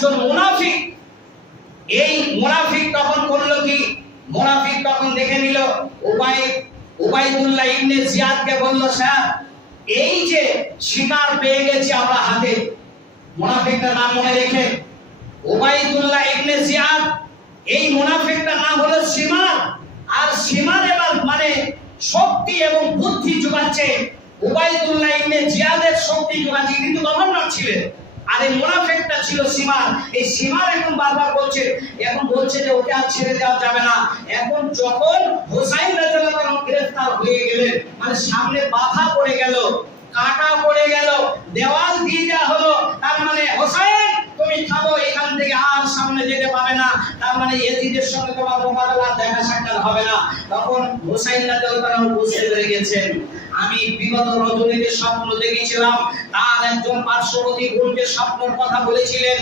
একজন মুনাফিক। এই মুনাফিক তখন করলো কি, মুনাফিক তখন দেখে নিল উবাইদুল্লাহ ইবনে জিয়াদকে বলল, স্যার এই যে শিকার পেয়ে গেছি আমরা হাতে। মুনাফিকটার নাম মনে রেখে, উবাইদুল্লাহ ইবনে জিয়াদ, এই মুনাফিকটার নাম হলো শিমার। আর শিমার এবার মানে শক্তি এবং বুদ্ধি যোগাচ্ছে, উবাইদুল্লাহ ইবনে জিয়াদের শক্তি যোগাচ্ছে, কিন্তু গভর্নর ছিলেন। আর এই মুনাফিকটা ছিল শিমার। এই শিমার এখন বারবার বলছে যে ওকে আর ছেড়ে দেওয়া যাবে না। এখন যখন হুসাইন রাদিয়াল্লাহু আনহু গ্রেফতার হয়ে গেলেন, মানে সামনে বাধা পড়ে গেল, কাটা পড়ে গেল, দেওয়াল দিয়ে দেওয়া হলো, তার মানে হুসাইন তুমি থামো, এখান থেকে আর সামনে যেতে পাবে না, তার মানে ইয়েজিদের সঙ্গে তোমার মোকাবেলা দেখা সাক্ষাৎ হবে না। তখন হুসাইন রাদিয়াল্লাহু আনহু বুঝতে পেরে গেছেন, আমি বিগত রজনীতে স্বপ্ন দেখেছিলাম, তার একজন পার্শ্ববর্তী বোনকে স্বপ্নের কথা বলেছিলেন,